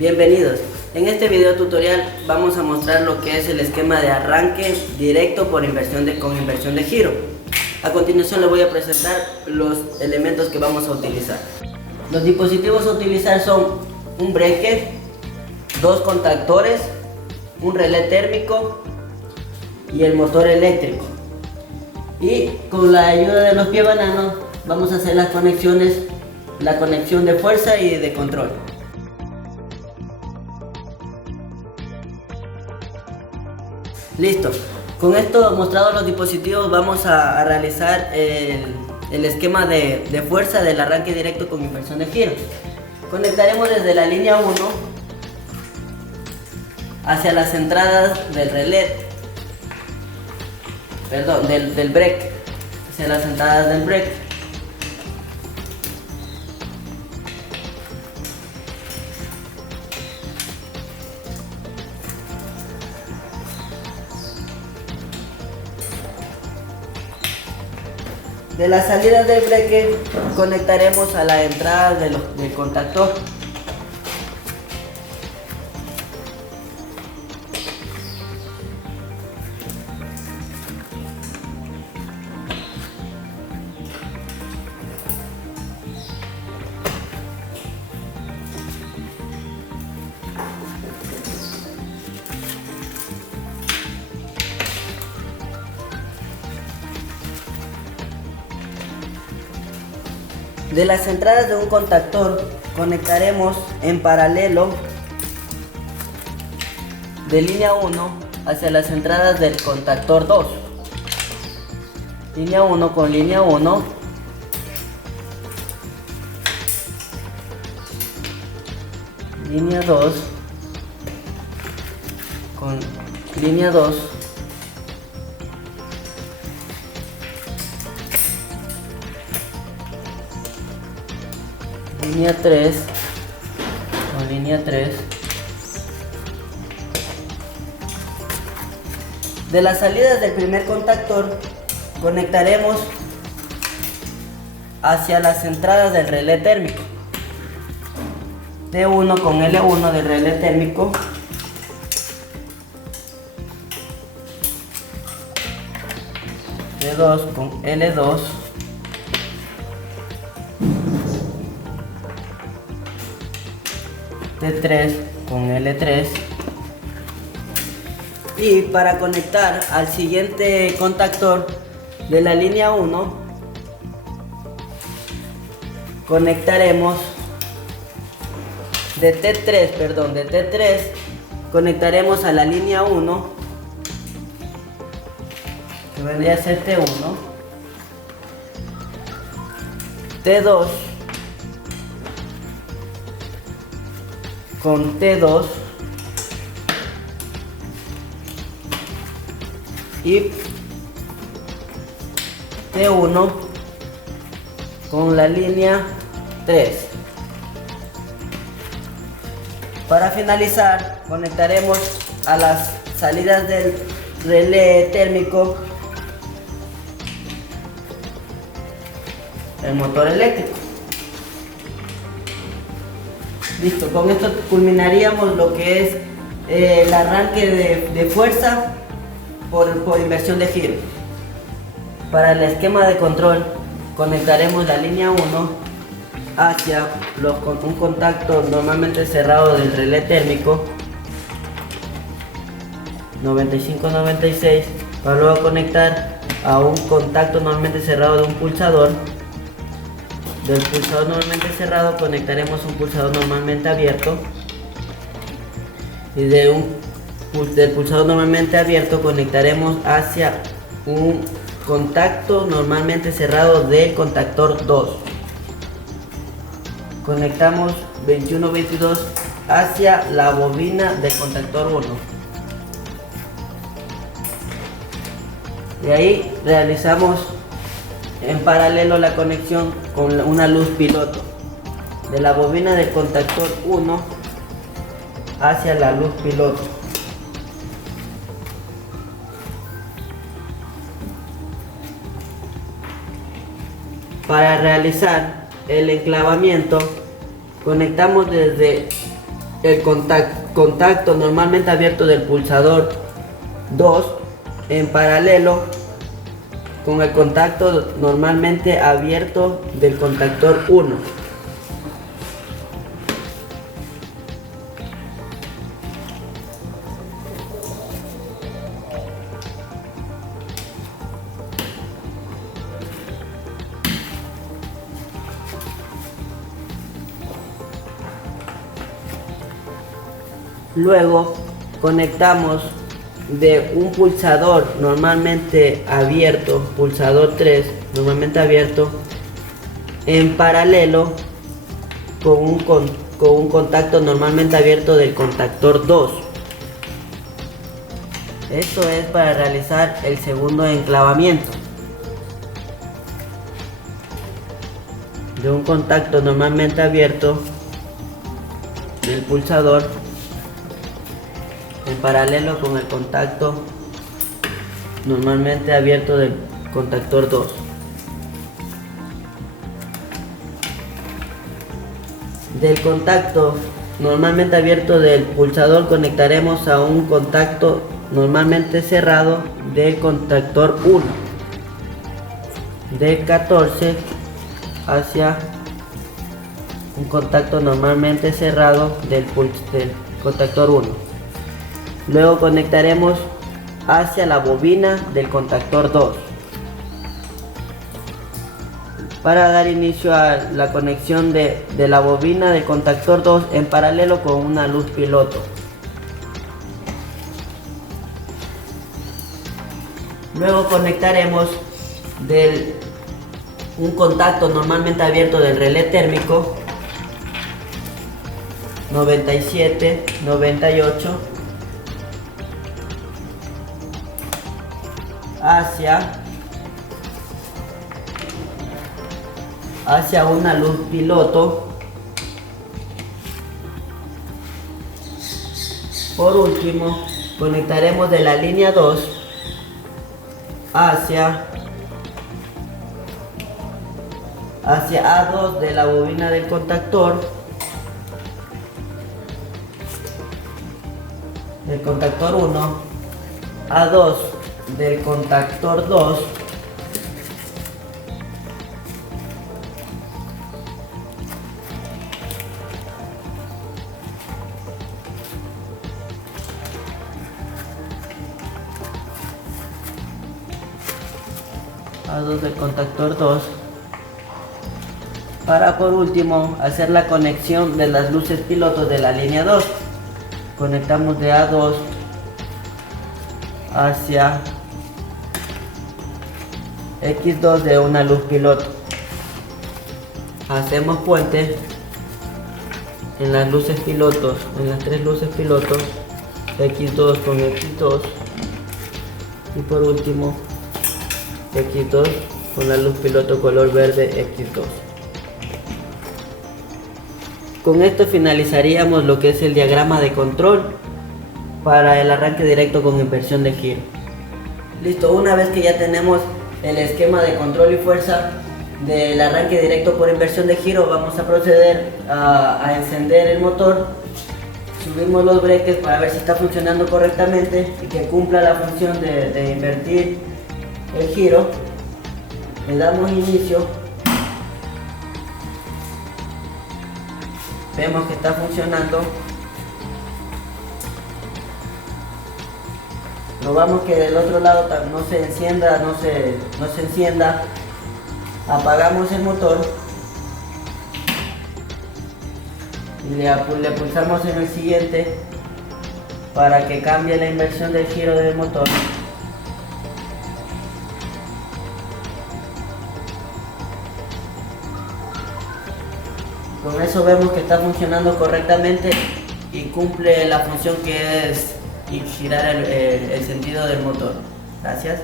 Bienvenidos. En este video tutorial vamos a mostrar lo que es el esquema de arranque directo con inversión de giro. A continuación les voy a presentar los elementos que vamos a utilizar. Los dispositivos a utilizar son un breaker, dos contactores, un relé térmico y el motor eléctrico. Y con la ayuda de los pies bananos vamos a hacer las conexiones, la conexión de fuerza y de control. Listo, con esto mostrados los dispositivos vamos a realizar el esquema de fuerza del arranque directo con inversión de giro. Conectaremos desde la línea 1 hacia las entradas del relé, del break, hacia las entradas del break. De las salidas del breaker conectaremos a la entrada del contactor. De las entradas de un contactor conectaremos en paralelo de línea 1 hacia las entradas del contactor 2. Línea 1 con línea 1. Línea 2 con línea 2. Línea 3 con línea 3. De las salidas del primer contactor conectaremos hacia las entradas del relé térmico. T1 con L1 del relé térmico. T2 con L2. T3 con L3. Y para conectar al siguiente contactor de la línea 1 conectaremos de T3 conectaremos a la línea 1, que vendría a ser T1, T2 con T2 y T1 con la línea 3. Para finalizar conectaremos a las salidas del relé térmico el motor eléctrico. Listo, con esto culminaríamos lo que es el arranque de fuerza por inversión de giro. Para el esquema de control conectaremos la línea 1 hacia un contacto normalmente cerrado del relé térmico 95-96, para luego conectar a un contacto normalmente cerrado de un pulsador. Del pulsador normalmente cerrado conectaremos un pulsador normalmente abierto, y del pulsador normalmente abierto conectaremos hacia un contacto normalmente cerrado del contactor 2. Conectamos 21-22 hacia la bobina del contactor 1. De ahí realizamos en paralelo la conexión con una luz piloto de la bobina del contactor 1 hacia la luz piloto. Para realizar el enclavamiento conectamos desde el contacto normalmente abierto del pulsador 2 en paralelo con el contacto normalmente abierto del contactor 1. Luego conectamos de un pulsador normalmente abierto, pulsador 3, normalmente abierto, en paralelo con un contacto normalmente abierto del contactor 2. Esto es para realizar el segundo enclavamiento de un contacto normalmente abierto del pulsador en paralelo con el contacto normalmente abierto del contactor 2. Del contacto normalmente abierto del pulsador conectaremos a un contacto normalmente cerrado del contactor 1, del 14 hacia un contacto normalmente cerrado del contactor 1. Luego conectaremos hacia la bobina del contactor 2 para dar inicio a la conexión de la bobina del contactor 2 en paralelo con una luz piloto. Luego conectaremos un contacto normalmente abierto del relé térmico 97, 98 hacia una luz piloto. Por último, conectaremos de la línea 2 hacia A2 de la bobina del contactor, del contactor 1, A2 del contactor 2, A2 del contactor 2, para por último hacer la conexión de las luces pilotos de la línea 2. Conectamos de A2 hacia X2 de una luz piloto. Hacemos puente en las luces pilotos, en las tres luces pilotos, X2 con X2 y por último X2 con la luz piloto color verde X2. Con esto finalizaríamos lo que es el diagrama de control para el arranque directo con inversión de giro. Listo, una vez que ya tenemos el esquema de control y fuerza del arranque directo por inversión de giro, vamos a proceder a encender el motor. Subimos los breques para ver si está funcionando correctamente y que cumpla la función de invertir el giro. Le damos inicio. Vemos que está funcionando. Probamos que del otro lado no se encienda, no se encienda. Apagamos el motor y le pulsamos en el siguiente para que cambie la inversión del giro del motor. Con eso vemos que está funcionando correctamente y cumple la función que es girar el sentido del motor. Gracias.